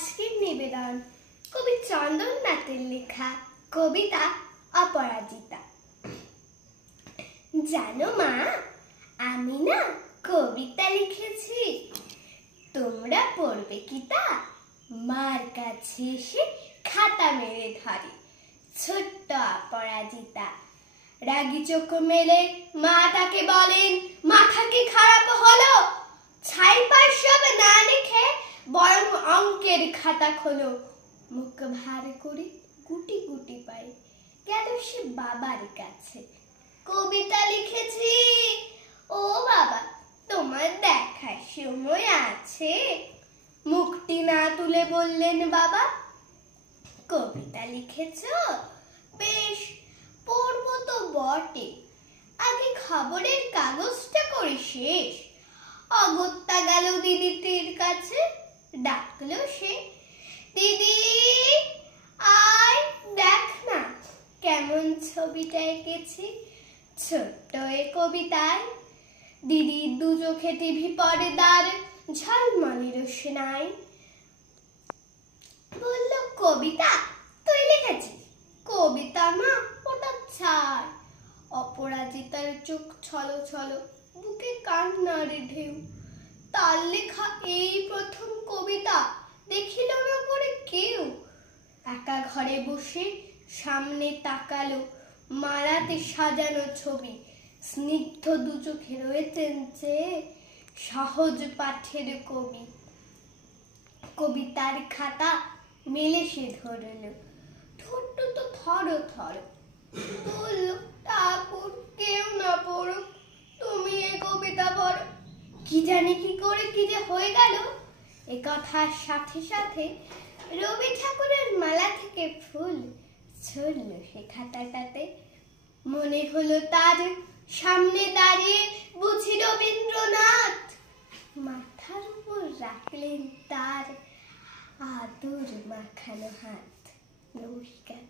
আজকের নিবেদন কবি চন্দন নাথের লেখা কবিতা অপরাজিতা। জানো মা, আমি না কবিতা লিখেছি, তোমরা পড়বে কি তা? মার কাছে এসে খাতা মেরে ধরে ছোট্ট অপরাজিতা। রাগী চোখ মেলে মা তাকে বলেন, মাথা কি খারাপ হলো? ছাইপাশ সব না লিখে বরং অঙ্কের খাতা খোলো। মুখ ভার করে গুটি গুটি পায়ে গেল সে বাবার কাছে। কবিতা লিখেছি, ও বাবা তোমার দেখার সময় আছে? মুখটি না তুলে বললেন বাবা। কবিতা লিখেছ? বেশ, পড়বো তো বটে, আগে খবরের কাগজটা করে শেষ। অগত্যা গেল দিদিটির কাছে, ডাকলো সে, দিদি আয় দেখ না কেমন ছবিটা এঁকেছি। ছোট্ট এ কবিতায় দিদির দু চোখে টিভি পর্দার ঝলমলে রোশনাই। বলল, কবিতা তুই লিখেছিস? কবিতা মা, ওটা ছাড়। অপরাজিতার চোখ ছলো ছলো, বুকে কান্নার ঢেউ। তার লেখা এই প্রথম কবিতা দেখিল না পড়ে কেউ। একা ঘরে বসে সামনে তাকালো মালাতে সাজানো ছবি। স্নিগ্ধ দু চোখে রয়েছেন যে সহজ পাঠের কবি। কবিতার খাতা মেলে সে ধরল, ঠোঁট তো থর থর। বলল, ঠাকুর কেউ না পড়ো, তুমি এ কবিতা পড়ো। কি জানি কি করে কি যে হয়ে গেল। এ কথার সাথে সাথে রবি ঠাকুরের মালা থেকে ফুল ছড়ল সে খাতাটাতে। মনে হলো তার সামনে দাঁড়িয়ে বুঝি রবীন্দ্রনাথ। মাথার উপর রাখলেন তার আদর মাখানো হাত। নমস্কার।